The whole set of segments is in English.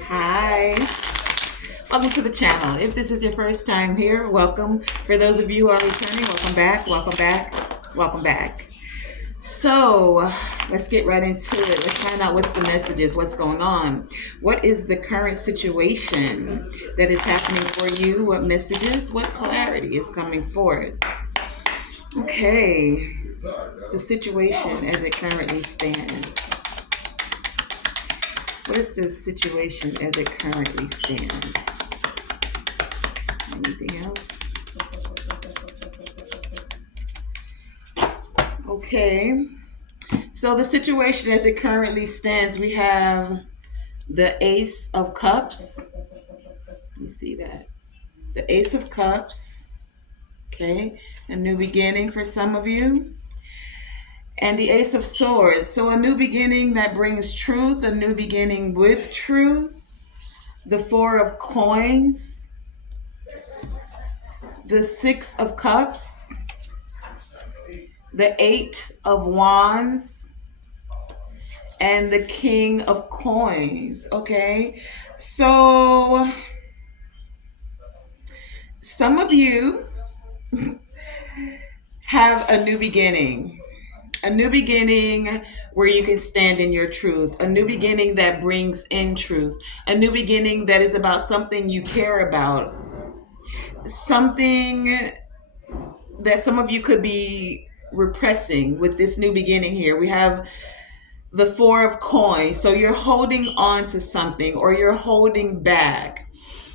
Hi, welcome to the channel. If this is your first time here, welcome. For those of you who are returning, welcome back, welcome back, welcome back. So let's get right into it. Let's find out what's the messages, what's going on. What is the current situation that is happening for you? What messages, what clarity is coming forth? Okay, the situation as it currently stands. What is the situation as it currently stands? Anything else? Okay. So the situation as it currently stands, we have the Ace of Cups. Let me see that. The Ace of Cups. Okay. A new beginning for some of you. And the Ace of Swords. So a new beginning that brings truth, a new beginning with truth. The Four of Coins. The Six of Cups. The Eight of Wands. And the King of Coins. Okay. So some of you have a new beginning where you can stand in your truth, a new beginning that brings in truth, a new beginning that is about something you care about, something that some of you could be repressing with this new beginning here. We have the Four of Coins. So you're holding on to something or you're holding back.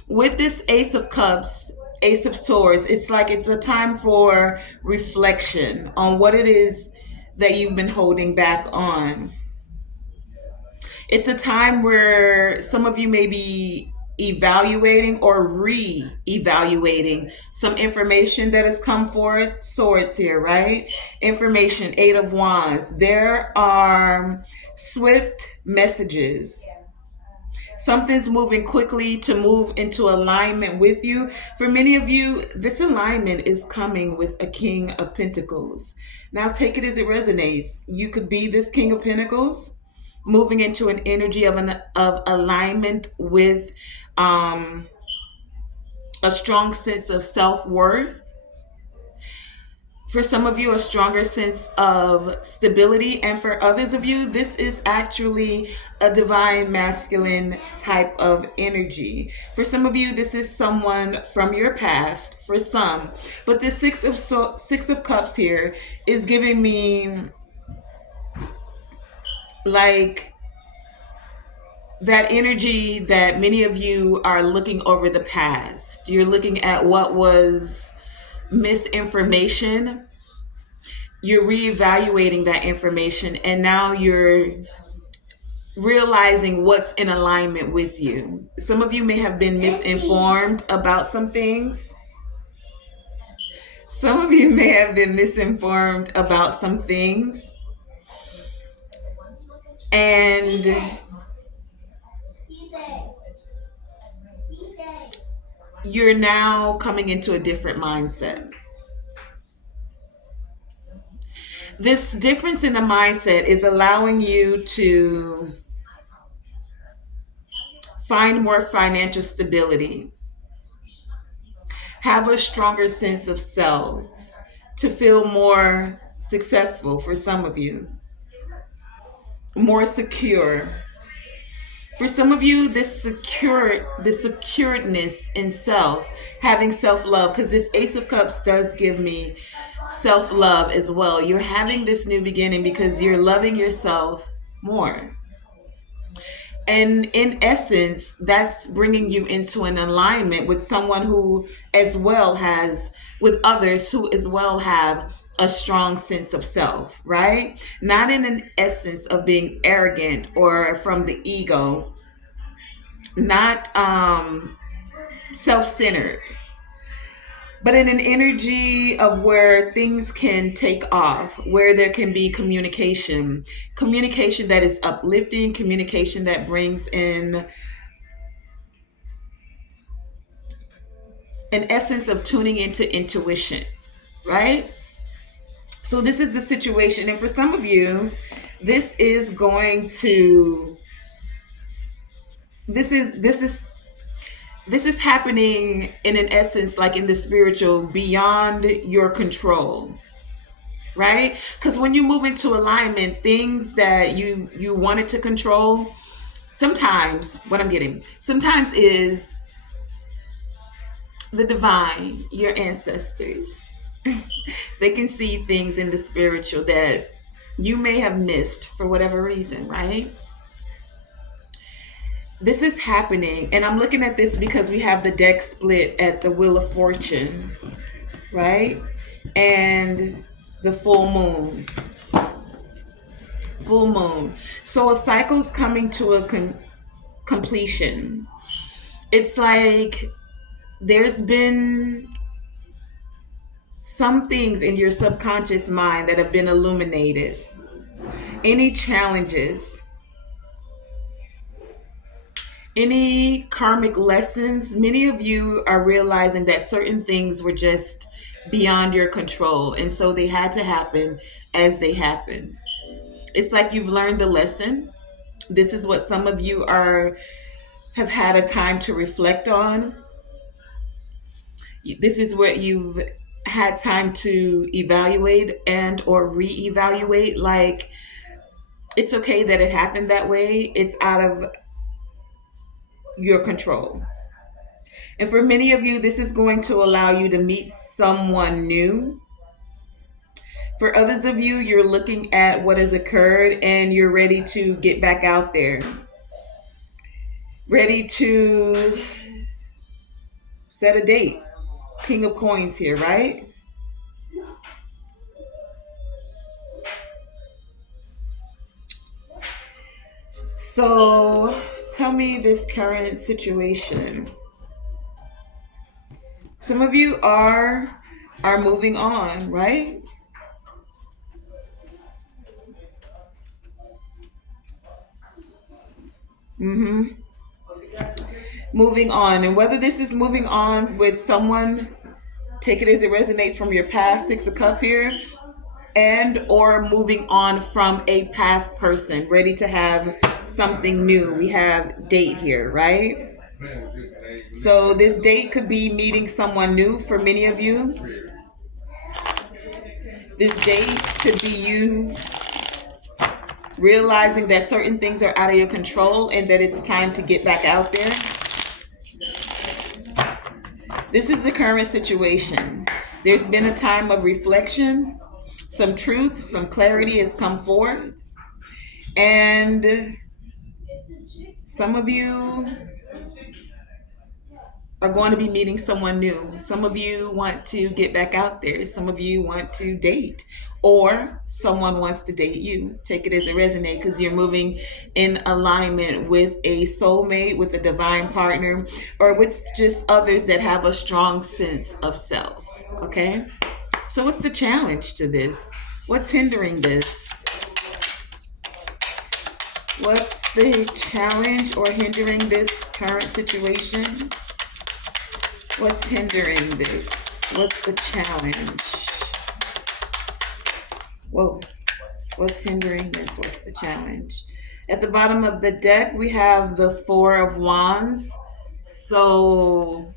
With this Ace of Cups, Ace of Swords, it's like it's a time for reflection on what it is that you've been holding back on. It's a time where some of you may be evaluating or re-evaluating some information that has come forth. Swords here, right? Information, Eight of Wands. There are swift messages. Something's moving quickly to move into alignment with you. For many of you, this alignment is coming with a King of Pentacles. Now take it as it resonates. You could be this King of Pentacles moving into an energy of alignment with a strong sense of self-worth. For some of you, a stronger sense of stability. And for others of you, this is actually a divine masculine type of energy. For some of you, this is someone from your past, for some. But this Six of Cups here is giving me like that energy that many of you are looking over the past. You're looking at what was misinformation. You're reevaluating that information, and now you're realizing what's in alignment with you. Some of you may have been misinformed about some things. Some of you may have been misinformed about some things. And you're now coming into a different mindset. This difference in the mindset is allowing you to find more financial stability, have a stronger sense of self, to feel more successful for some of you, more secure. For some of you, this securedness in self, having self-love, because this Ace of Cups does give me self-love as well. You're having this new beginning because you're loving yourself more. And in essence, that's bringing you into an alignment with someone who as well has, with others who as well have a strong sense of self, right? Not in an essence of being arrogant or from the ego, not self-centered, but in an energy of where things can take off, where there can be communication that is uplifting, communication that brings in an essence of tuning into intuition, right? So this is the situation. And for some of you, this is going to this is happening in an essence, like in the spiritual, beyond your control, right? Because when you move into alignment, things that you wanted to control, sometimes what I'm getting sometimes is the divine, your ancestors. They can see things in the spiritual that you may have missed for whatever reason, right? This is happening, and I'm looking at this because we have the deck split at the Wheel of Fortune, right? And the full moon. So a cycle's coming to a completion. It's like there's been some things in your subconscious mind that have been illuminated. Any challenges, any karmic lessons, many of you are realizing that certain things were just beyond your control. And so they had to happen as they happened. It's like you've learned the lesson. This is what some of you are have had a time to reflect on. This is what you've had time to evaluate and or reevaluate. Like, it's okay that it happened that way. It's out of your control. And for many of you, this is going to allow you to meet someone new. For others of you, you're looking at what has occurred and you're ready to get back out there, ready to set a date. King of Coins here, right? So tell me this current situation. Some of you are moving on, right? Mm-hmm. Moving on. And whether this is moving on with someone, take it as it resonates from your past, Six of Cup here, and or moving on from a past person, ready to have something new. We have date here, right? So this date could be meeting someone new for many of you. This date could be you realizing that certain things are out of your control and that it's time to get back out there. This is the current situation. There's been a time of reflection. Some truth, some clarity has come forth. And some of you are going to be meeting someone new. Some of you want to get back out there. Some of you want to date, or someone wants to date you. Take it as it resonates because you're moving in alignment with a soulmate, with a divine partner, or with just others that have a strong sense of self. Okay? So, what's the challenge to this? What's hindering this? What's the challenge or hindering this current situation? What's hindering this? What's the challenge? Whoa. What's hindering this? What's the challenge? At the bottom of the deck, we have the Four of Wands. So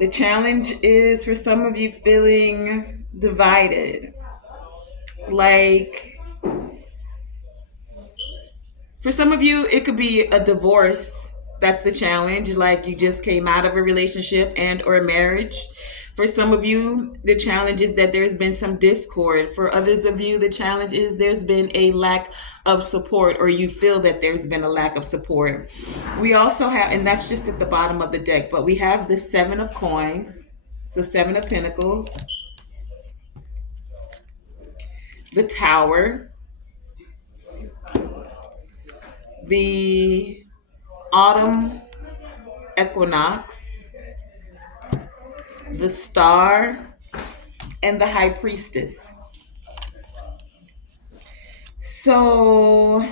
the challenge is for some of you feeling divided. Like, for some of you, it could be a divorce. That's the challenge. Like, you just came out of a relationship and or a marriage. For some of you, the challenge is that there's been some discord. For others of you, the challenge is there's been a lack of support, or you feel that there's been a lack of support. We also have, and that's just at the bottom of the deck, but we have the Seven of Coins, so Seven of Pentacles, the Tower, the Autumn Equinox, the Star, and the High Priestess. So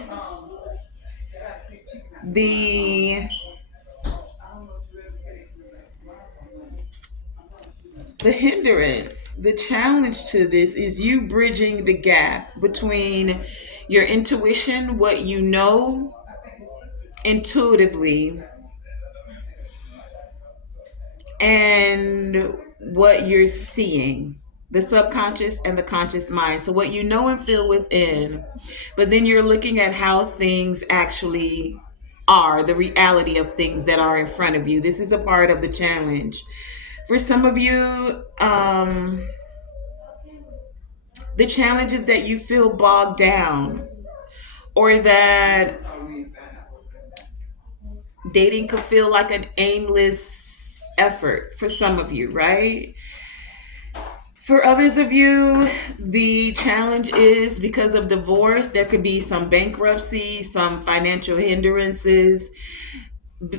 the hindrance, the challenge to this is you bridging the gap between Your intuition, what you know intuitively, and what you're seeing, the subconscious and the conscious mind. So, what you know and feel within, but then you're looking at how things actually are, the reality of things that are in front of you. This is a part of the challenge. For some of you, the challenge is that you feel bogged down, or that dating could feel like an aimless effort for some of you, right? For others of you, the challenge is because of divorce. There could be some bankruptcy, some financial hindrances,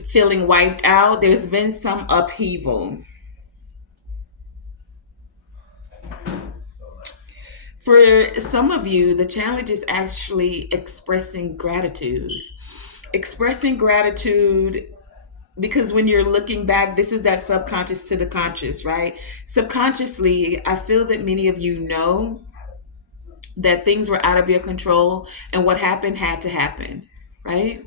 feeling wiped out. There's been some upheaval. For some of you, the challenge is actually expressing gratitude. Expressing gratitude because when you're looking back, this is that subconscious to the conscious, right? Subconsciously, I feel that many of you know that things were out of your control and what happened had to happen, right?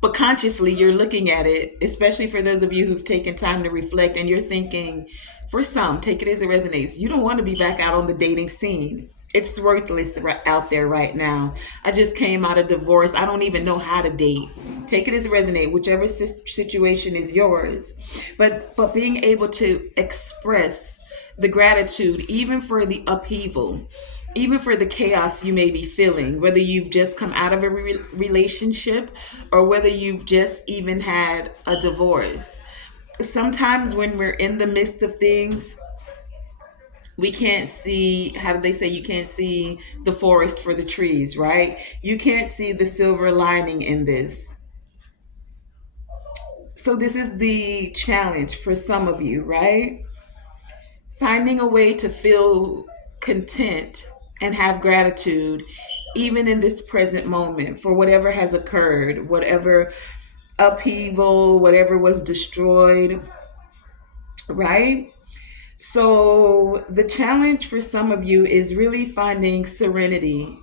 But consciously, you're looking at it, especially for those of you who've taken time to reflect, and you're thinking, for some, take it as it resonates. You don't want to be back out on the dating scene. It's worthless out there right now. I just came out of divorce. I don't even know how to date. Take it as it resonates, whichever situation is yours. But being able to express the gratitude, even for the upheaval, even for the chaos you may be feeling, whether you've just come out of a relationship or whether you've just even had a divorce. Sometimes when we're in the midst of things, we can't see, how do they say, you can't see the forest for the trees, right? You can't see the silver lining in this. So this is the challenge for some of you, right? Finding a way to feel content and have gratitude even in this present moment for whatever has occurred, whatever upheaval, whatever was destroyed, right? So the challenge for some of you is really finding serenity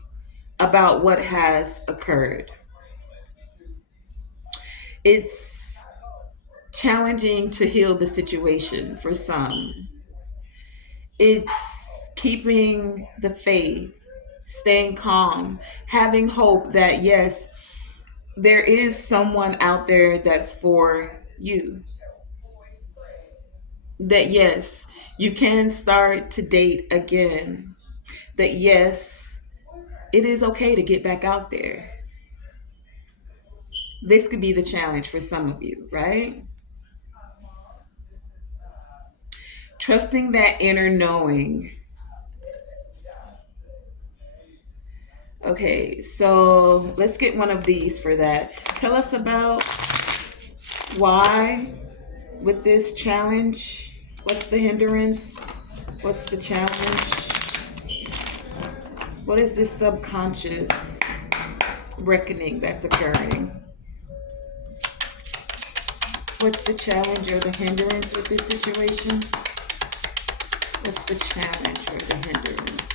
about what has occurred. It's challenging to heal the situation for some. It's keeping the faith, staying calm, having hope that yes, there is someone out there that's for you. That yes, you can start to date again. That yes, it is okay to get back out there. This could be the challenge for some of you, right? Trusting that inner knowing. Okay, so let's get one of these for that. Tell us about why with this challenge. What's the hindrance? What's the challenge? What is this subconscious reckoning that's occurring? What's the challenge or the hindrance with this situation? What's the challenge or the hindrance?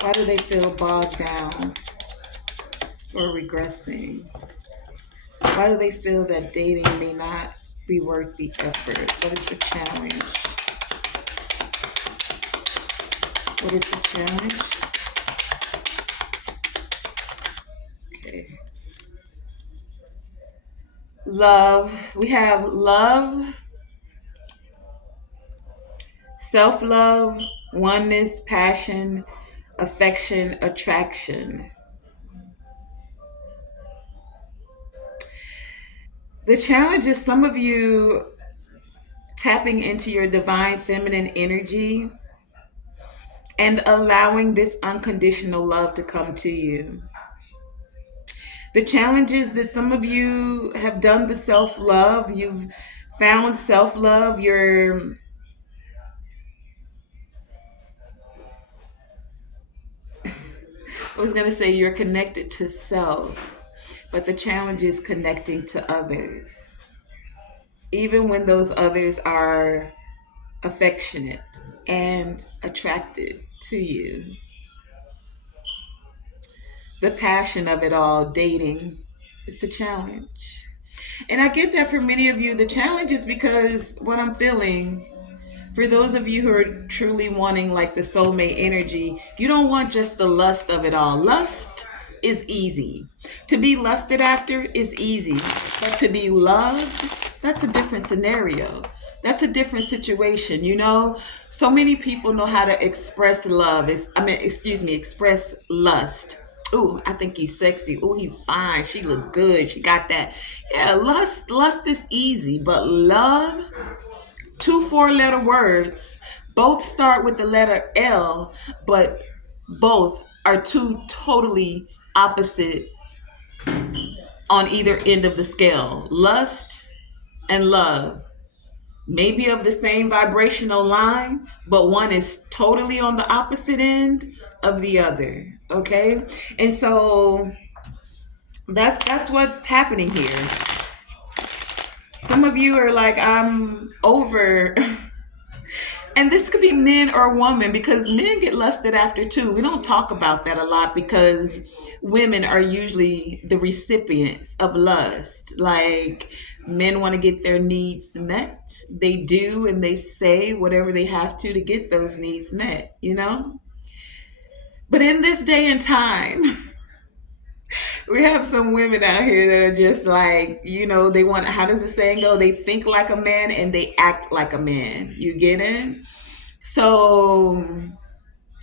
Why do they feel bogged down or regressing? Why do they feel that dating may not be worth the effort? What is the challenge? What is the challenge? Okay. Love. We have love, self-love, oneness, passion, affection, attraction. The challenge is some of you tapping into your divine feminine energy and allowing this unconditional love to come to you. The challenge is that some of you have done the self-love, you've found self-love, I was going to say you're connected to self, but the challenge is connecting to others. Even when those others are affectionate, and attracted to you. The passion of it all, dating, it's a challenge. And I get that for many of you, the challenge is because what I'm feeling, for those of you who are truly wanting like the soulmate energy, you don't want just the lust of it all. Lust is easy. To be lusted after is easy. But to be loved, that's a different scenario. That's a different situation, you know? So many people know how to express love. Express lust. Ooh, I think he's sexy. Ooh, he fine. She look good. She got that. Yeah, lust is easy, but love, two four-letter words, both start with the letter L, but both are two totally opposite on either end of the scale. Lust and love, maybe of the same vibrational line, but one is totally on the opposite end of the other. Okay? And so that's what's happening here. Some of you are like, I'm over. And this could be men or women, because men get lusted after too. We don't talk about that a lot because women are usually the recipients of lust. Like, men want to get their needs met. They do, and they say whatever they have to get those needs met, you know? But in this day and time, we have some women out here that are just like, they want, how does the saying go? They think like a man and they act like a man. You get it? So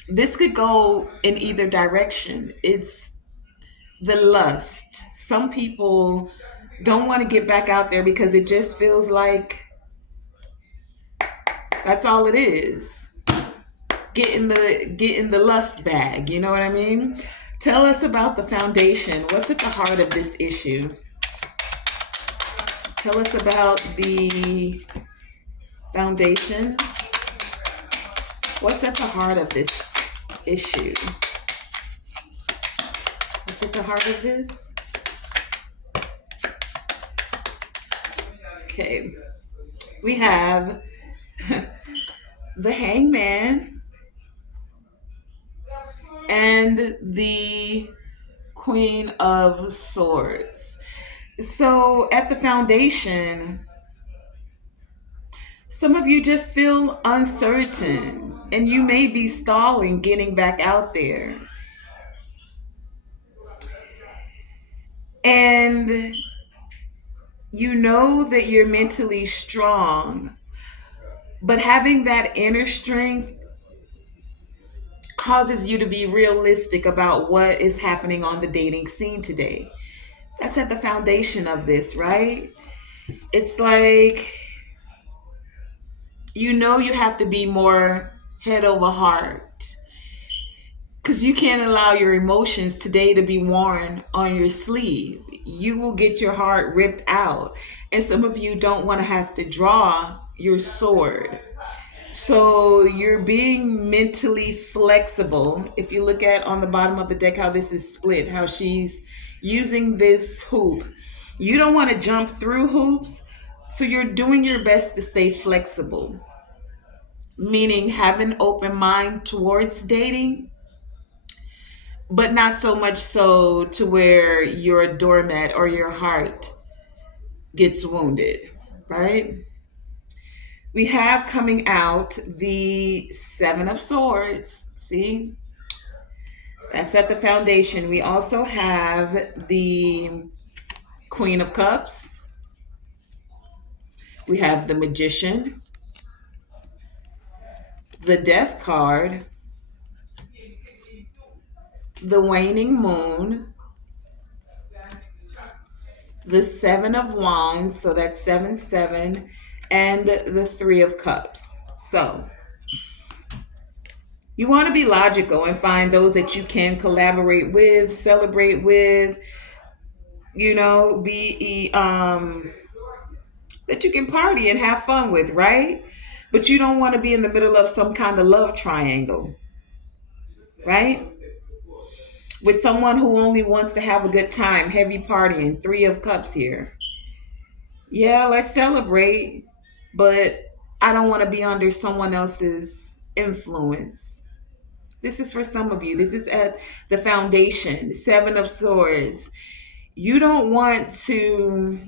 this could go in either direction. It's the lust. Some people don't want to get back out there because it just feels like that's all it is. Getting the lust bag, you know what I mean? Tell us about the foundation. What's at the heart of this issue? Tell us about the foundation. What's at the heart of this issue? What's at the heart of this? Okay. We have the Hangman and the Queen of Swords. So at the foundation, some of you just feel uncertain and you may be stalling getting back out there. And you know that you're mentally strong, but having that inner strength causes you to be realistic about what is happening on the dating scene today. That's at the foundation of this, right? It's like, you have to be more head over heart, because you can't allow your emotions today to be worn on your sleeve. You will get your heart ripped out. And some of you don't want to have to draw your sword. So you're being mentally flexible. If you look at on the bottom of the deck how this is split, how she's using this hoop. You don't want to jump through hoops. So you're doing your best to stay flexible. Meaning have an open mind towards dating, but not so much so to where your doormat or your heart gets wounded, right? We have coming out the Seven of Swords. See? That's at the foundation. We also have the Queen of Cups. We have the Magician, the Death card, the Waning Moon, the Seven of Wands, so that's 7-7, and the Three of Cups. So you want to be logical and find those that you can collaborate with, celebrate with, be that you can party and have fun with, right? But you don't want to be in the middle of some kind of love triangle, right? With someone who only wants to have a good time, heavy partying, Three of Cups here. Yeah, let's celebrate, but I don't want to be under someone else's influence. This is for some of you. This is at the foundation, Seven of Swords. You don't want to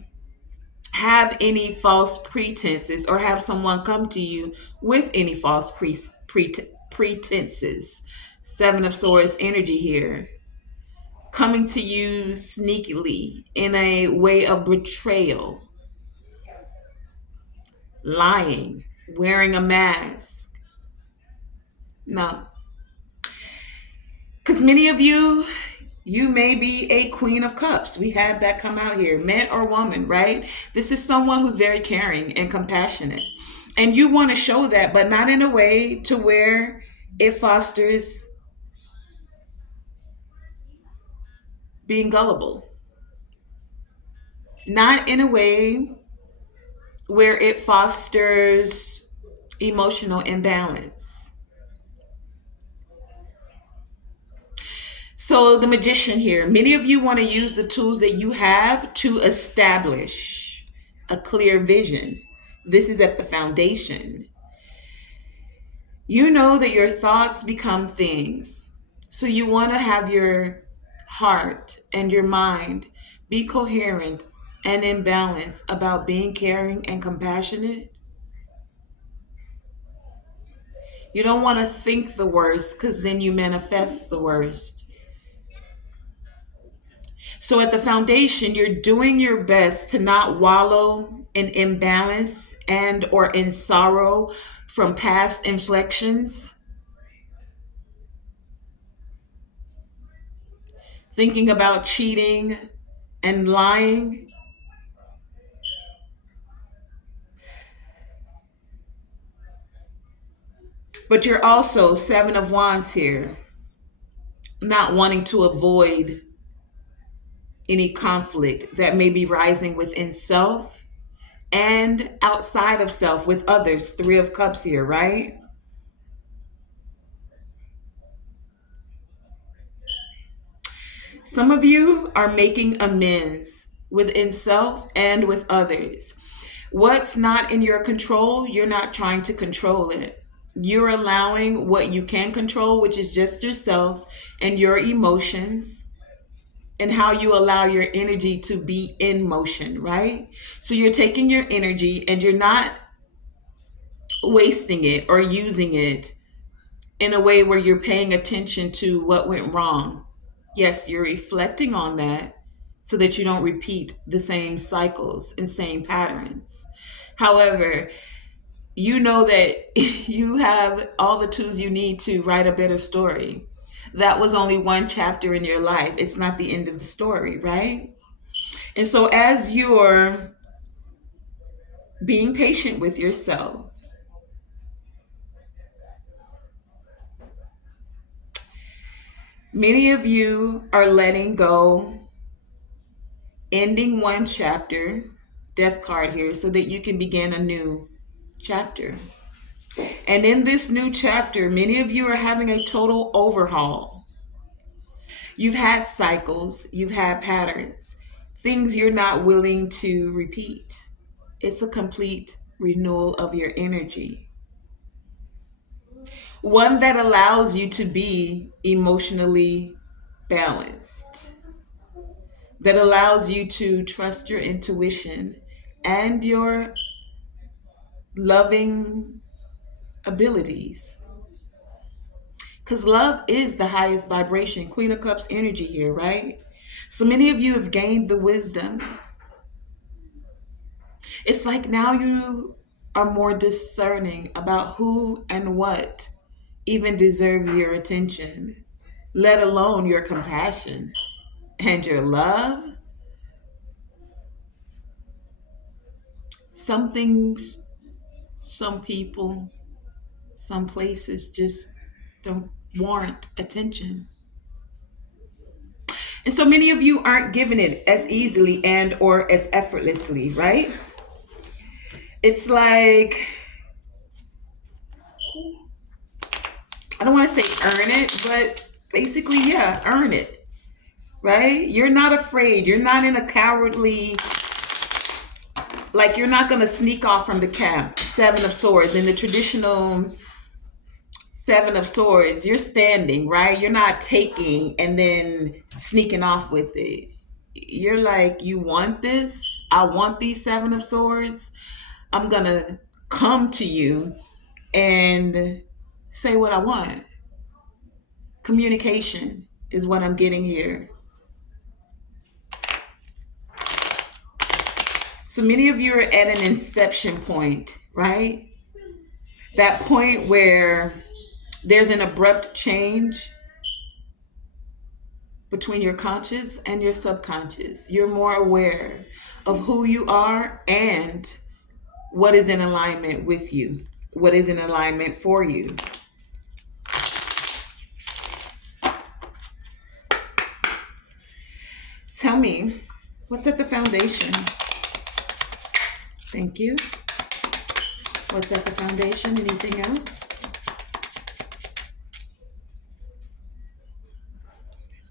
have any false pretenses or have someone come to you with any false pretenses. Seven of Swords energy here. Coming to you sneakily in a way of betrayal, lying, wearing a mask. No. Because many of you, you may be a Queen of Cups. We have that come out here, man or woman, right? This is someone who's very caring and compassionate. And you want to show that, but not in a way to where it fosters being gullible. Not in a way where it fosters emotional imbalance. So, the magician here, many of you want to use the tools that you have to establish a clear vision. This is at the foundation. You know that your thoughts become things. So, you want to have your heart and your mind be coherent and in balance about being caring and compassionate. You don't want to think the worst because then you manifest the worst. So at the foundation, you're doing your best to not wallow in imbalance and or in sorrow from past inflections. Thinking about cheating and lying. But you're also Seven of Wands here, not wanting to avoid any conflict that may be rising within self and outside of self with others. Three of Cups here, right? Some of you are making amends within self and with others. What's not in your control, you're not trying to control it. You're allowing what you can control, which is just yourself and your emotions and how you allow your energy to be in motion, right? So you're taking your energy and you're not wasting it or using it in a way where you're paying attention to what went wrong. Yes, you're reflecting on that so that you don't repeat the same cycles and same patterns. However, you know that you have all the tools you need to write a better story. That was only one chapter in your life. It's not the end of the story, right? And so as you're being patient with yourself, many of you are letting go, ending one chapter, death card here, so that you can begin a new chapter. And in this new chapter, many of you are having a total overhaul. You've had cycles, you've had patterns, things you're not willing to repeat. It's a complete renewal of your energy. One that allows you to be emotionally balanced, that allows you to trust your intuition and your loving abilities. Because love is the highest vibration. Queen of Cups energy here, right? So many of you have gained the wisdom. It's like now you are more discerning about who and what even deserves your attention, let alone your compassion and your love. Some things, some people, some places just don't warrant attention. And so many of you aren't giving it as easily and or as effortlessly, right? It's like, I don't want to say earn it, but basically, yeah, earn it, right? You're not afraid. You're not in a cowardly Like you're not going to sneak off from the camp. Seven of Swords. In the traditional Seven of Swords, you're standing, right? You're not taking and then sneaking off with it. You're like, you want this? I want these Seven of Swords. I'm going to come to you and say what I want. Communication is what I'm getting here. So many of you are at an inception point, right? That point where there's an abrupt change between your conscious and your subconscious. You're more aware of who you are and what is in alignment with you, what is in alignment for you. Tell me, what's at the foundation? Thank you. What's at the foundation? Anything else?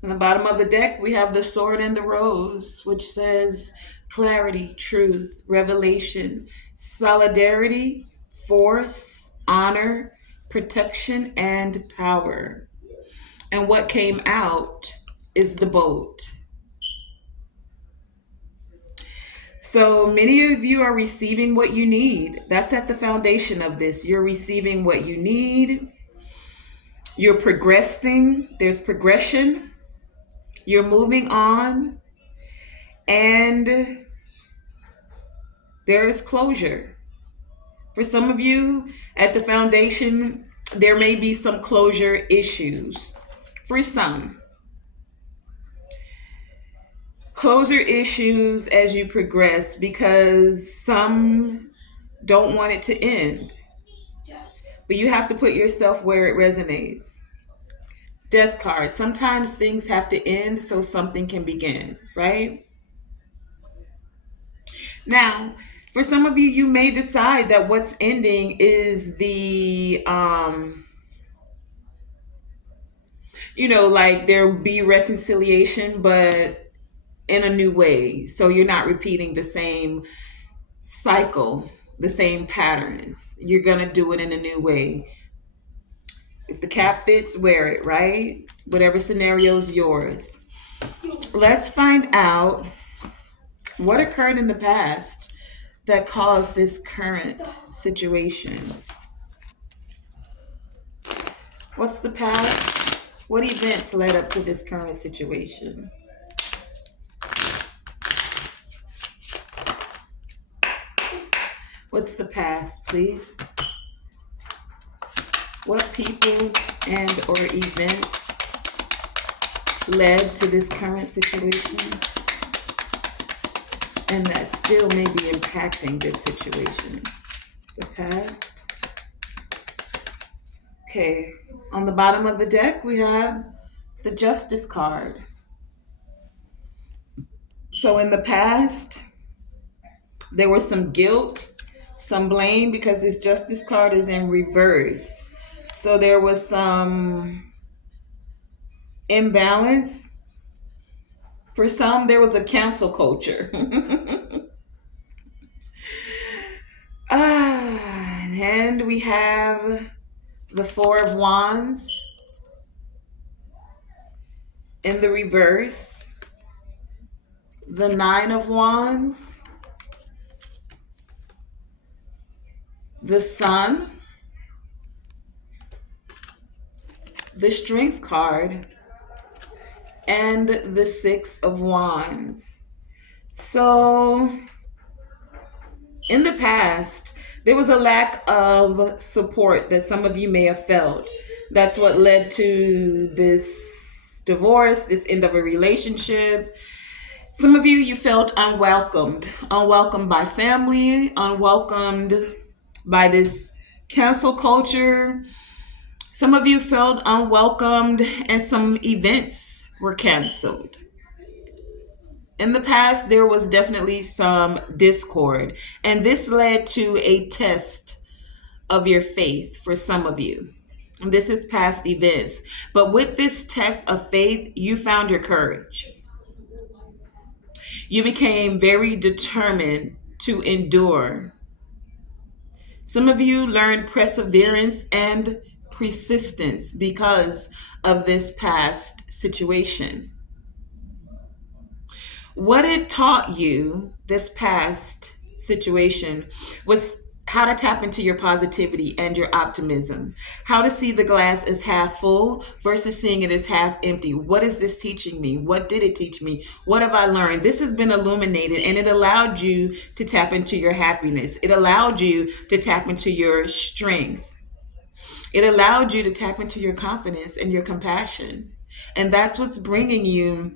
On the bottom of the deck, we have the Sword and the Rose, which says clarity, truth, revelation, solidarity, force, honor, protection, and power. And what came out is the boat. So many of you are receiving what you need. That's at the foundation of this. You're receiving what you need. You're progressing. There's progression. You're moving on. And there is closure. For some of you at the foundation, there may be some closure issues. For some, closure issues as you progress because some don't want it to end. But you have to put yourself where it resonates. Death card. Sometimes things have to end so something can begin, right? Now, for some of you, you may decide that what's ending is the, like there'll be reconciliation, but in a new way. So you're not repeating the same cycle, the same patterns. You're going to do it in a new way. If the cap fits, wear it, right? Whatever scenario is yours. Let's find out what occurred in the past that caused this current situation. What's the past? What events led up to this current situation? What's the past, please? What people and or events led to this current situation and that still may be impacting this situation? The past. Okay, on the bottom of the deck, we have the Justice card. So in the past, there was some guilt, some blame because this Justice card is in reverse. So there was some imbalance. For some, there was a cancel culture. And we have the Four of Wands in the reverse, the Nine of Wands, the Sun, the Strength card, and the Six of Wands. So in the past, there was a lack of support that some of you may have felt. That's what led to this divorce, this end of a relationship. Some of you felt unwelcomed by family, unwelcomed by this cancel culture. Some of you felt unwelcomed and some events were canceled. In the past, there was definitely some discord, and this led to a test of your faith for some of you. And this is past events. But with this test of faith, you found your courage. You became very determined to endure. Some of you learned perseverance and persistence because of this past situation. What it taught you, this past situation, was how to tap into your positivity and your optimism, how to see the glass as half full versus seeing it as half empty. What is this teaching me? What did it teach me? What have I learned? This has been illuminated, and it allowed you to tap into your happiness. It allowed you to tap into your strength. It allowed you to tap into your confidence and your compassion. And that's what's bringing you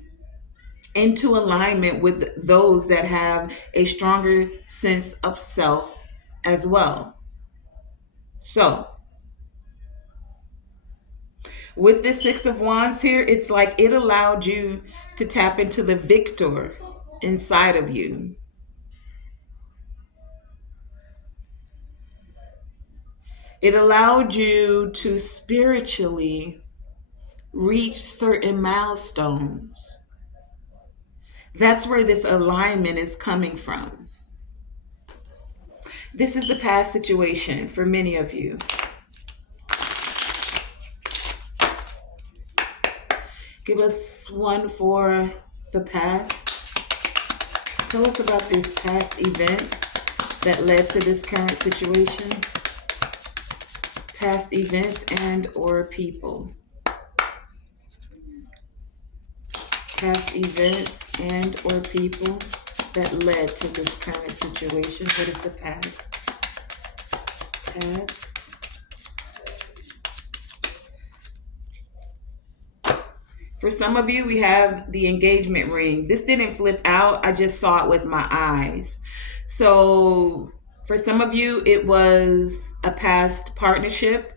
into alignment with those that have a stronger sense of self as well. So, with this Six of Wands here, it's like it allowed you to tap into the victor inside of you. It allowed you to spiritually reach certain milestones. That's where this alignment is coming from. This is the past situation for many of you. Give us one for the past. Tell us about these past events that led to this current situation. Past events and or people. Past events and or people that led to this current situation. What is the past? Past. For some of you, we have the engagement ring. This didn't flip out. I just saw it with my eyes. So for some of you, it was a past partnership,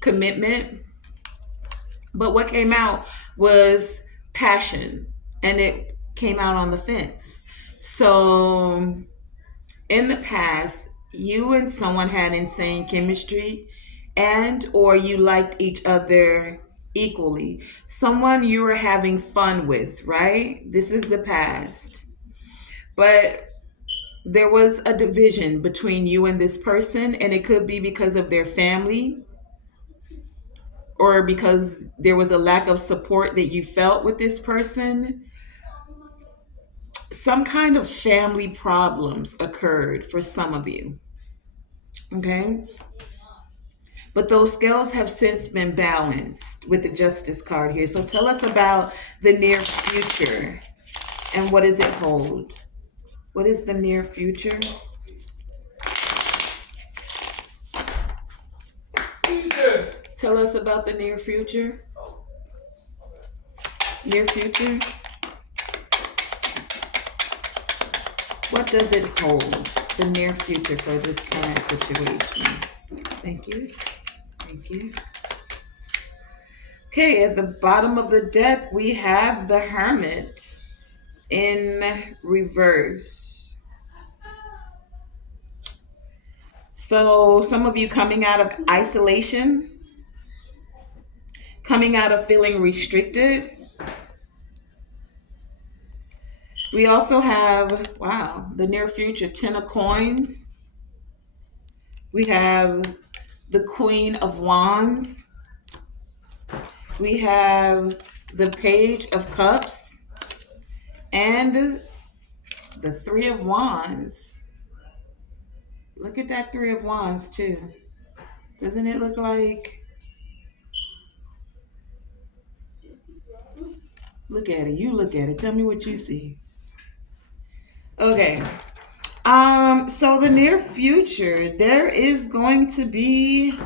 commitment. But what came out was passion, and it came out on the fence. So in the past, you and someone had insane chemistry, and or you liked each other equally. Someone you were having fun with, right? This is the past. But there was a division between you and this person, and it could be because of their family or because there was a lack of support that you felt with this person. Some kind of family problems occurred for some of you. Okay? But those scales have since been balanced with the Justice card here. So tell us about the near future and what does it hold? What is the near future? Tell us about the near future. Near future. What does it hold? The near future for this current situation. Thank you. Thank you. Okay, at the bottom of the deck, we have the Hermit in reverse. So some of you coming out of isolation, coming out of feeling restricted. We also have, wow, the near future, 10 of Coins. We have the Queen of Wands. We have the Page of Cups and the Three of Wands. Look at that Three of Wands too. Doesn't it look like? Look at it. You look at it. Tell me what you see. Okay. So the near future, there is going to be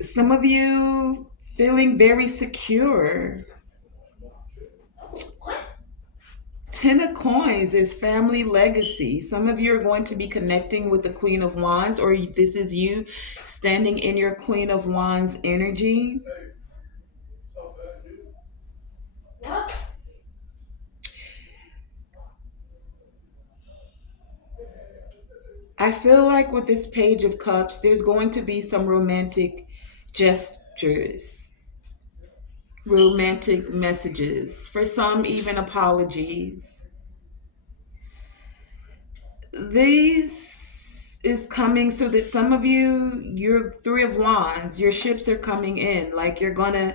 some of you feeling very secure. 10 of Coins is family legacy. Some of you are going to be connecting with the Queen of Wands, or this is you standing in your Queen of Wands energy. I feel like with this Page of Cups, there's going to be some romantic gestures, romantic messages, for some even apologies. These is coming so that some of you, your Three of Wands, your ships are coming in. Like you're going to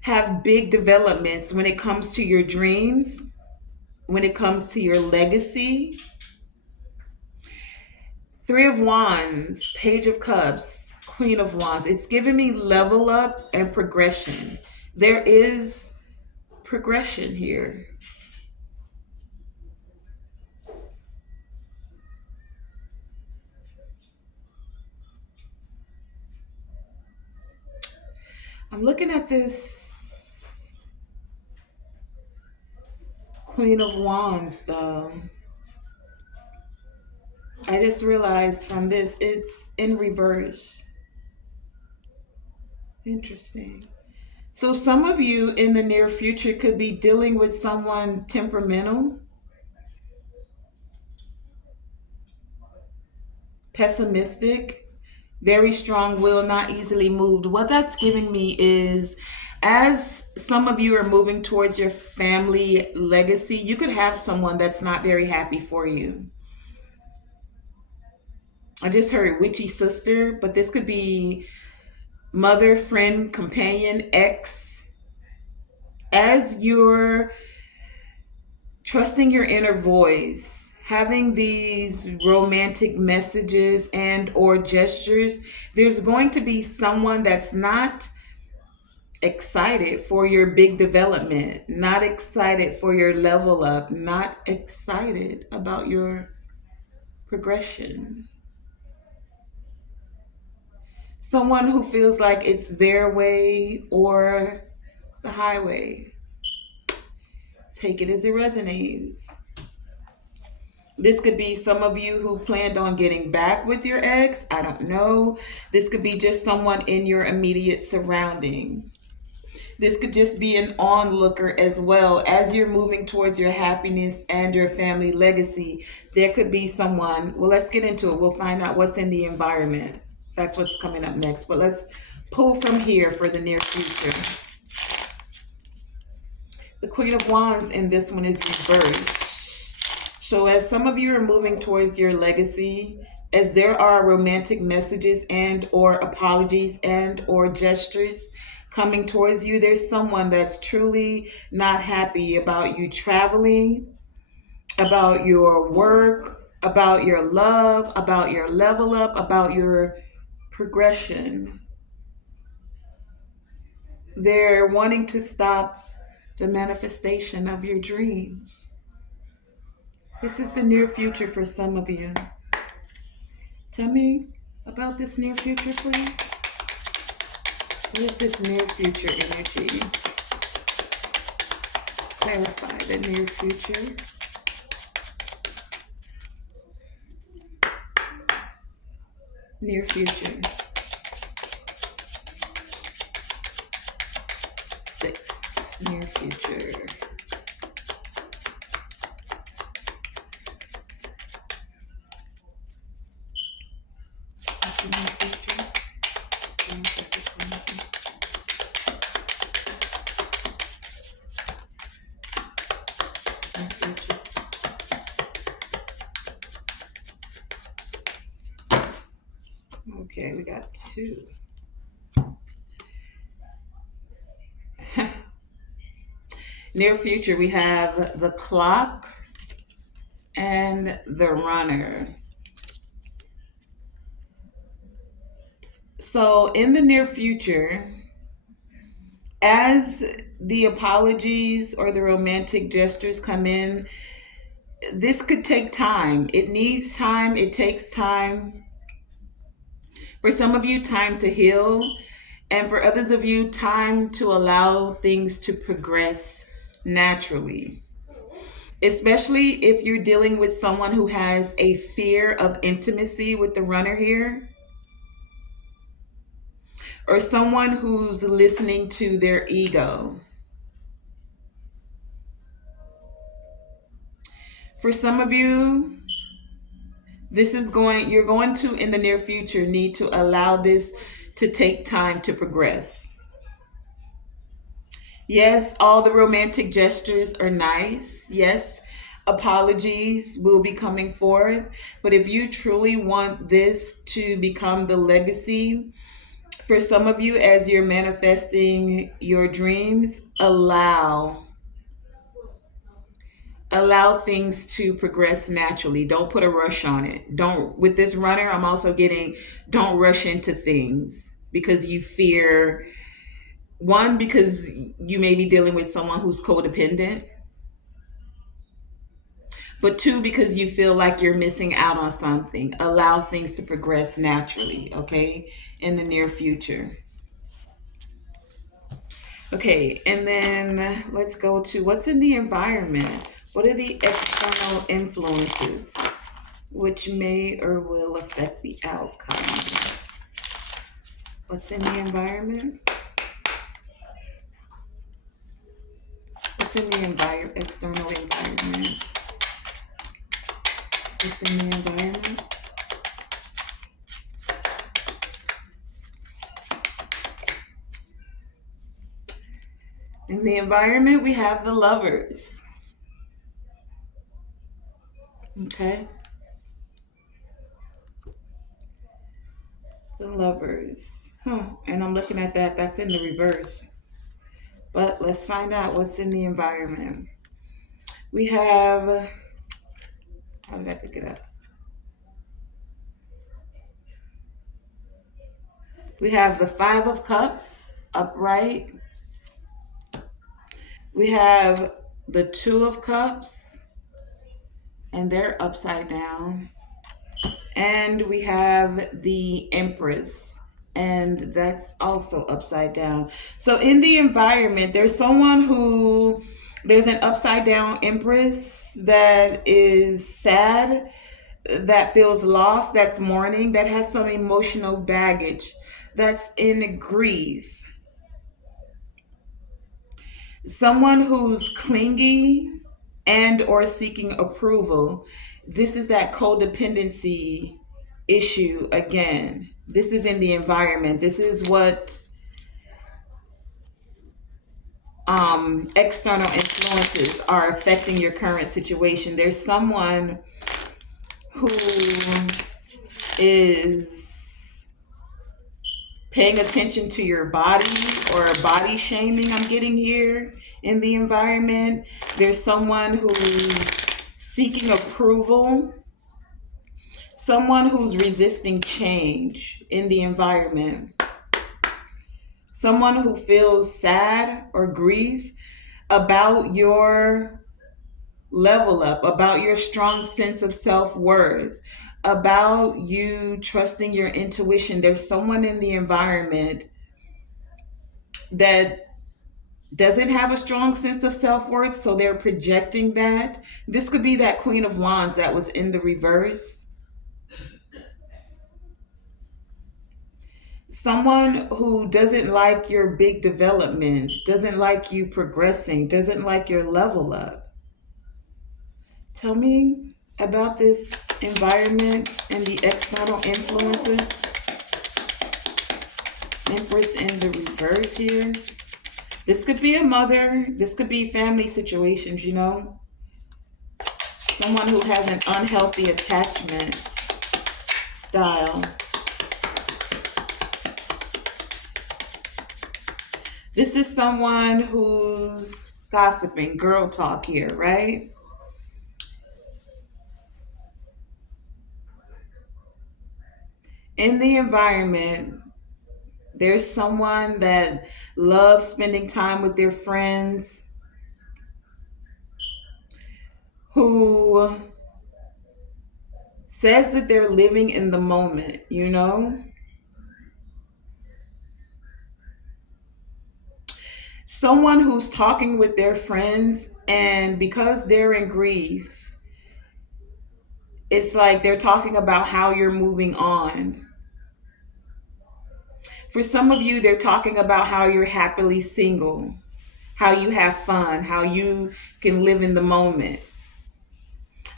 have big developments when it comes to your dreams, when it comes to your legacy. Three of Wands, Page of Cups, Queen of Wands. It's giving me level up and progression. There is progression here. I'm looking at this Queen of Wands though. I just realized from this it's in reverse. Interesting. So some of you in the near future could be dealing with someone temperamental, pessimistic, very strong will, not easily moved. What that's giving me is, as some of you are moving towards your family legacy, you could have someone that's not very happy for you. I just heard witchy sister, but this could be mother, friend, companion, ex. As you're trusting your inner voice, having these romantic messages and or gestures, there's going to be someone that's not excited for your big development, not excited for your level up, not excited about your progression. Someone who feels like it's their way or the highway. Take it as it resonates. This could be some of you who planned on getting back with your ex. I don't know. This could be just someone in your immediate surrounding. This could just be an onlooker as well. As you're moving towards your happiness and your family legacy, there could be someone. Well, let's get into it. We'll find out what's in the environment. That's what's coming up next. But let's pull from here for the near future. The Queen of Wands in this one is reversed. So as some of you are moving towards your legacy, as there are romantic messages and or apologies and or gestures coming towards you, there's someone that's truly not happy about you traveling, about your work, about your love, about your level up, about your progression. They're wanting to stop the manifestation of your dreams. This is the near future for some of you. Tell me about this near future, please. What is this near future energy? Clarify the near future. Near future. 6. Near future. Okay, we got 2. Near future, we have the clock and the runner. So in the near future, as the apologies or the romantic gestures come in, this could take time. It needs time. It takes time. For some of you, time to heal. And for others of you, time to allow things to progress naturally. Especially if you're dealing with someone who has a fear of intimacy with the runner here, or someone who's listening to their ego. For some of you, you're going to, in the near future, need to allow this to take time to progress. Yes, all the romantic gestures are nice. Yes, Apologies will be coming forth. But if you truly want this to become the legacy, for some of you, as you're manifesting your dreams, allow things to progress naturally. Don't put a rush on it. Don't, with this runner, I'm also getting, don't rush into things because you fear, one, because you may be dealing with someone who's codependent, but two, because you feel like you're missing out on something. Allow things to progress naturally, okay, in the near future. Okay, and then let's go to what's in the environment. What are the external influences which may or will affect the outcome? What's in the environment? What's in the external environment? What's in the environment? In the environment, we have the lovers. Okay? The lovers. Huh. And I'm looking at that. That's in the reverse. But let's find out what's in the environment. We have, how did I pick it up? We have the Five of Cups upright. We have the Two of Cups, and they're upside down. And we have the Empress, and that's also upside down. So in the environment, there's an upside down Empress that is sad, that feels lost, that's mourning, that has some emotional baggage, that's in grief. Someone who's clingy and or seeking approval. This is that codependency issue again. This is in the environment. This is what external influences are affecting your current situation. There's someone who is paying attention to your body, or body shaming, I'm getting here in the environment. There's someone who's seeking approval, someone who's resisting change in the environment, someone who feels sad or grief about your level up, about your strong sense of self-worth, about you trusting your intuition. There's someone in the environment that doesn't have a strong sense of self-worth, so they're projecting that. This could be that Queen of Wands that was in the reverse. Someone who doesn't like your big developments, doesn't like you progressing, doesn't like your level up. Tell me about this environment and the external influences. Empress in the reverse here. This could be a mother. This could be family situations, you know. Someone who has an unhealthy attachment style. This is someone who's gossiping, girl talk here, right? In the environment, there's someone that loves spending time with their friends, who says that they're living in the moment, you know? Someone who's talking with their friends, and because they're in grief, it's like they're talking about how you're moving on. For some of you, they're talking about how you're happily single, how you have fun, how you can live in the moment.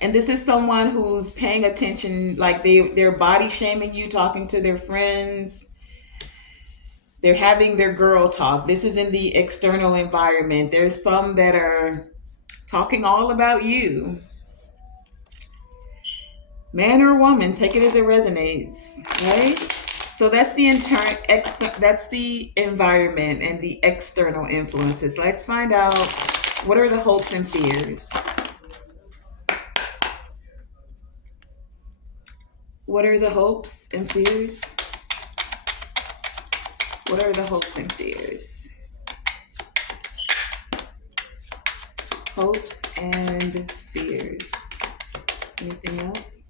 And this is someone who's paying attention, like they're body shaming you, talking to their friends. They're having their girl talk. This is in the external environment. There's some that are talking all about you. Man or woman, take it as it resonates, right? So that's the that's the environment and the external influences. Let's find out, what are the hopes and fears? What are the hopes and fears? What are the hopes and fears? Hopes and fears. Anything else?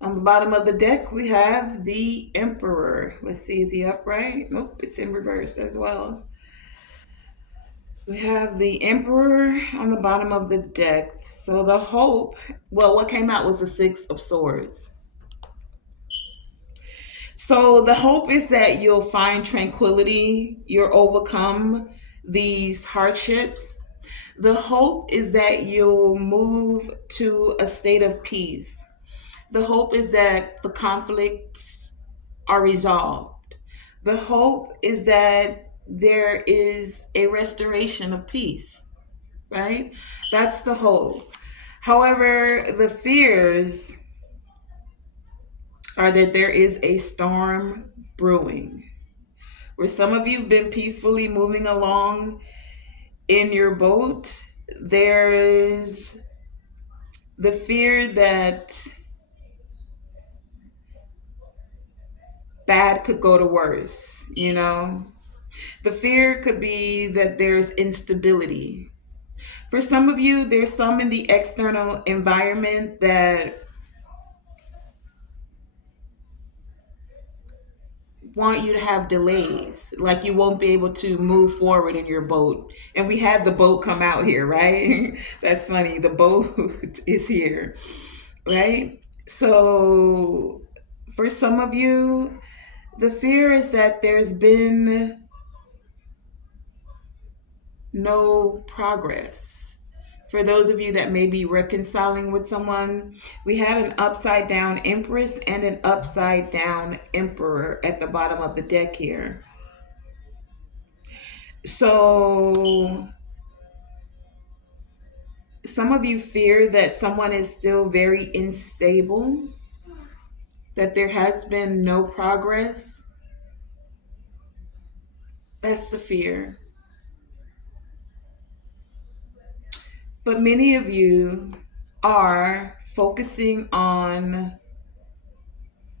On the bottom of the deck, we have the Emperor. Let's see, is he upright? Nope, it's in reverse as well. We have the Emperor on the bottom of the deck. So the hope, well, what came out was the Six of Swords. So the hope is that you'll find tranquility, you'll overcome these hardships. The hope is that you'll move to a state of peace. The hope is that the conflicts are resolved. The hope is that there is a restoration of peace, right? That's the hope. However, the fears are that there is a storm brewing. Where some of you have been peacefully moving along in your boat, there's the fear that bad could go to worse, you know? The fear could be that there's instability. For some of you, there's some in the external environment that want you to have delays, like you won't be able to move forward in your boat. And we had the boat come out here, right? That's funny. The boat is here, right? So for some of you, the fear is that there's been no progress. For those of you that may be reconciling with someone, we had an upside down Empress and an upside down Emperor at the bottom of the deck here. So some of you fear that someone is still very unstable, that there has been no progress. That's the fear. But many of you are focusing on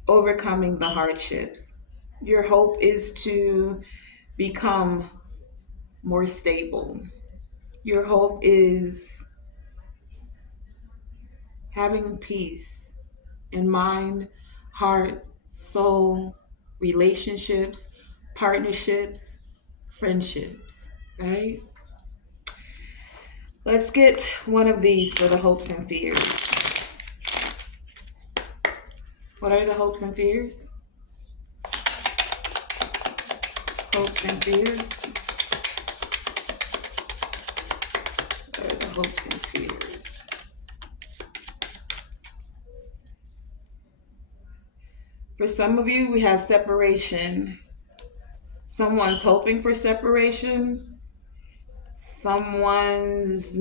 overcoming the hardships. Your hope is to become more stable. Your hope is having peace in mind, heart, soul, relationships, partnerships, friendships, right? Let's get one of these for the hopes and fears. What are the hopes and fears? Hopes and fears. What are the hopes and fears? For some of you, we have separation. Someone's hoping for separation. Someone's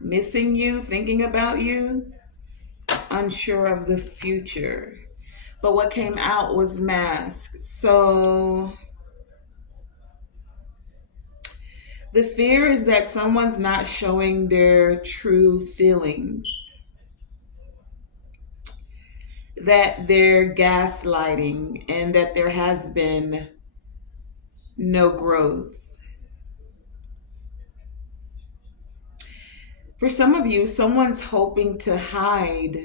missing you, thinking about you, unsure of the future. But what came out was mask. So the fear is that someone's not showing their true feelings, that they're gaslighting, and that there has been no growth. For some of you, someone's hoping to hide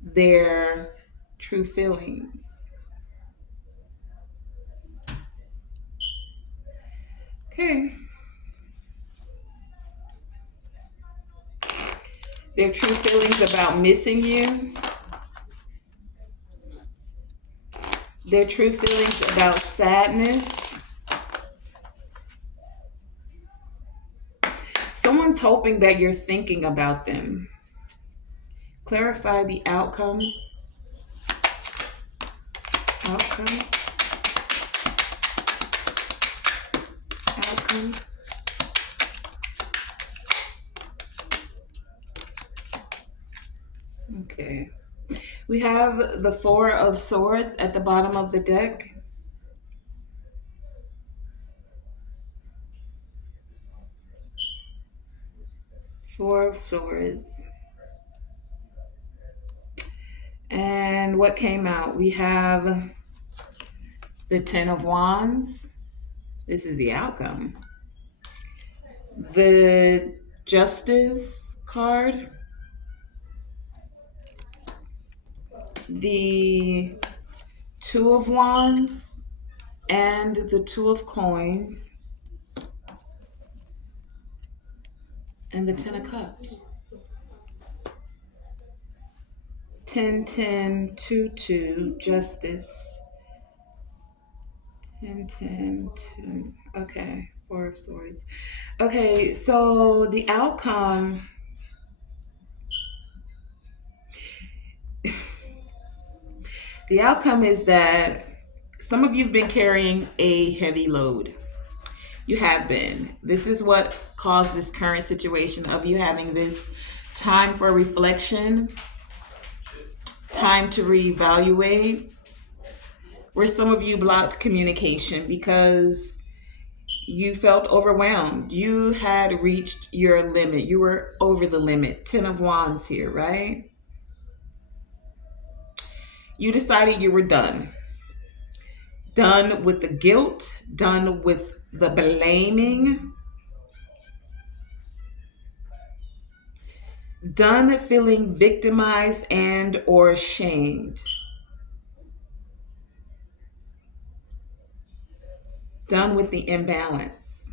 their true feelings. Okay. Their true feelings about missing you. Their true feelings about sadness. Someone's hoping that you're thinking about them. Clarify the outcome. Outcome. Outcome. Okay. We have the Four of Swords at the bottom of the deck. Four of Swords. And what came out? We have the Ten of Wands. This is the outcome. The Justice card. The Two of Wands and the Two of Coins and the Ten of Cups. 10, 10, 2, 2, Justice. 10, 10, 2. Okay, Four of Swords. Okay, so the outcome. The outcome is that some of you have been carrying a heavy load. You have been. This is what caused this current situation of you having this time for reflection, time to reevaluate, where some of you blocked communication because you felt overwhelmed. You had reached your limit. You were over the limit. Ten of Wands here, right? You decided you were done. Done with the guilt, done with the blaming, done feeling victimized and or ashamed. Done with the imbalance.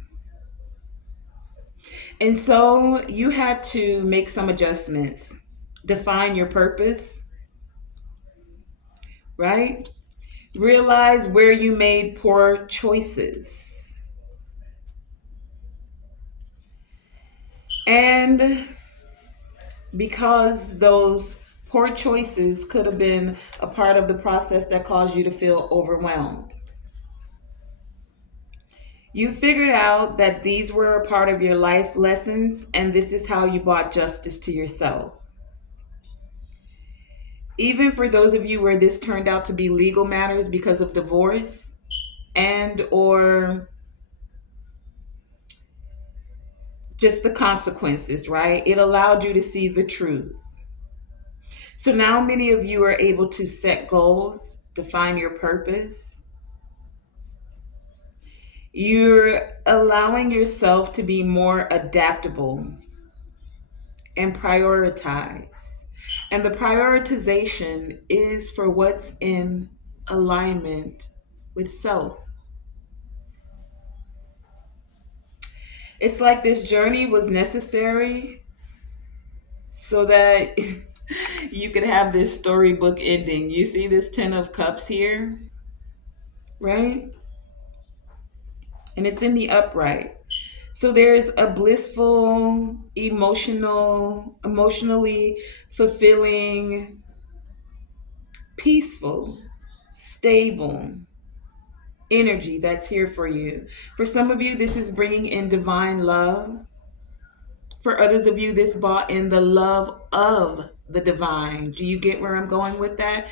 And so you had to make some adjustments, define your purpose, right? Realize where you made poor choices. And because those poor choices could have been a part of the process that caused you to feel overwhelmed, you figured out that these were a part of your life lessons, and this is how you brought justice to yourself. Even for those of you where this turned out to be legal matters because of divorce and or just the consequences, right? It allowed you to see the truth. So now many of you are able to set goals, define your purpose. You're allowing yourself to be more adaptable and prioritize. And the prioritization is for what's in alignment with self. It's like this journey was necessary so that you could have this storybook ending. You see this Ten of Cups here, right? And it's in the upright. So there's a blissful, emotionally fulfilling, peaceful, stable energy that's here for you. For some of you, this is bringing in divine love. For others of you, this brought in the love of the divine. Do you get where I'm going with that?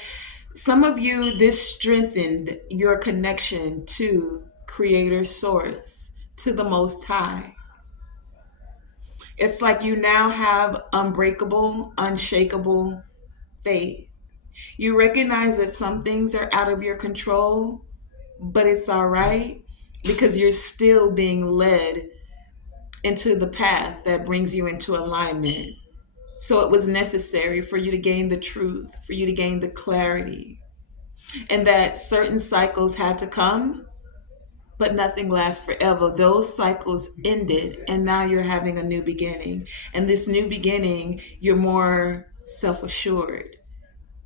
Some of you, this strengthened your connection to Creator Source, to the Most High. It's like you now have unbreakable, unshakable faith. You recognize that some things are out of your control, but it's all right because you're still being led into the path that brings you into alignment. So it was necessary for you to gain the truth, for you to gain the clarity, and that certain cycles had to come, but nothing lasts forever. Those cycles ended, and now you're having a new beginning. And this new beginning, you're more self-assured,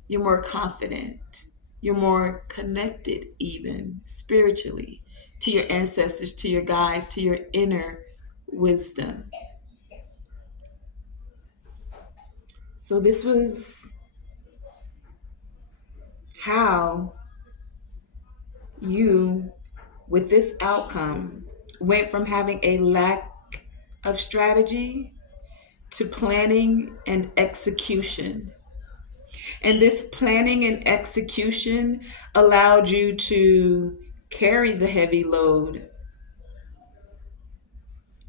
you're more confident, you're more connected, even spiritually, to your ancestors, to your guides, to your inner wisdom. So this was how you, with this outcome, went from having a lack of strategy to planning and execution. And this planning and execution allowed you to carry the heavy load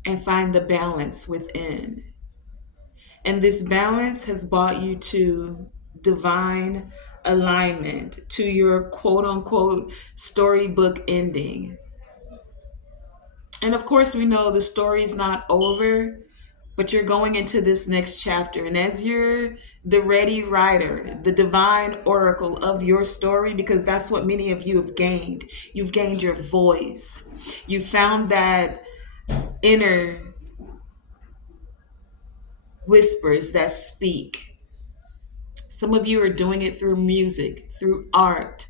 and find the balance within. And this balance has brought you to divine alignment, to your quote unquote storybook ending. And of course, we know the story's not over, but you're going into this next chapter. And as you're the ready writer, the divine oracle of your story, because that's what many of you have gained. You've gained your voice. You found that inner whispers that speak. Some of you are doing it through music, through art,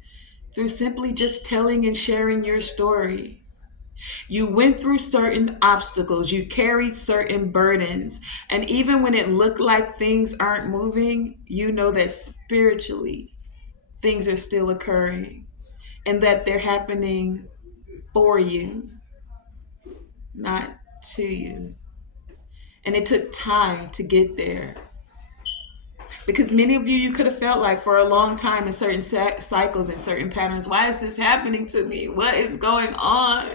through simply just telling and sharing your story. You went through certain obstacles, you carried certain burdens, and even when it looked like things aren't moving, you know that spiritually things are still occurring and that they're happening for you, not to you. And it took time to get there. Because many of you, you could have felt like for a long time in certain cycles and certain patterns, why is this happening to me? What is going on?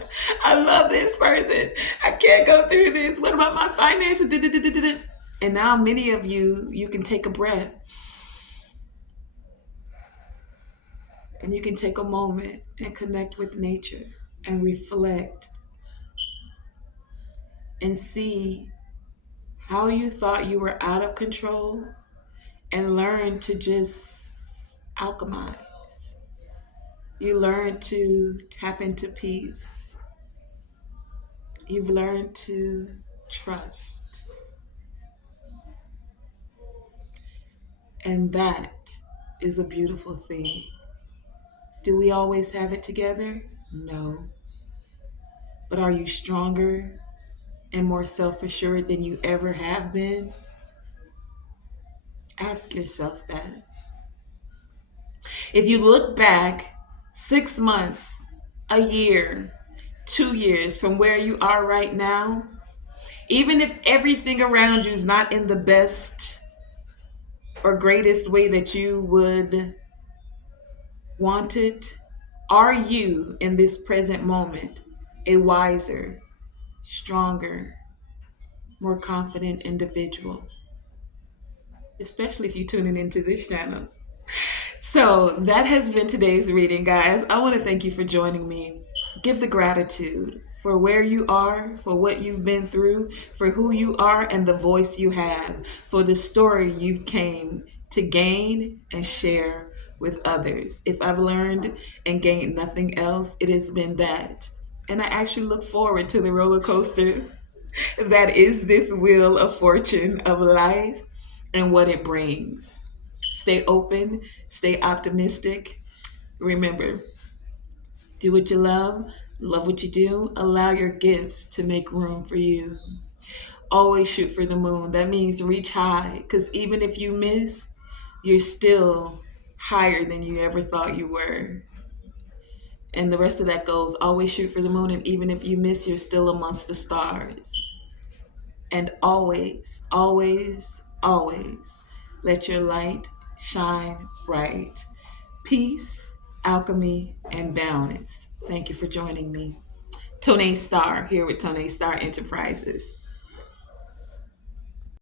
I love this person. I can't go through this. What about my finances? And now many of you, you can take a breath and you can take a moment and connect with nature and reflect and see how you thought you were out of control and learn to just alchemize. You learn to tap into peace. You've learned to trust. And that is a beautiful thing. Do we always have it together? No. But are you stronger and more self-assured than you ever have been? Ask yourself that. If you look back 6 months, a year, 2 years from where you are right now, even if everything around you is not in the best or greatest way that you would want it, are you in this present moment a wiser, stronger, more confident individual? Especially if you're tuning into this channel. So that has been today's reading, guys. I want to thank you for joining me. Give the gratitude for where you are, for what you've been through, for who you are and the voice you have, for the story you came to gain and share with others. If I've learned and gained nothing else, it has been that. And I actually look forward to the roller coaster that is this wheel of fortune of life and what it brings. Stay open, stay optimistic. Remember, do what you love what you do, allow your gifts to make room for you. Always shoot for the moon. That means reach high, because even if you miss, you're still higher than you ever thought you were. And the rest of that goes, always shoot for the moon, and even if you miss, you're still amongst the stars. And always, always, always let your light shine bright. Peace, alchemy, and balance. Thank you for joining me. Tonae Star here with Tonae Star Enterprises.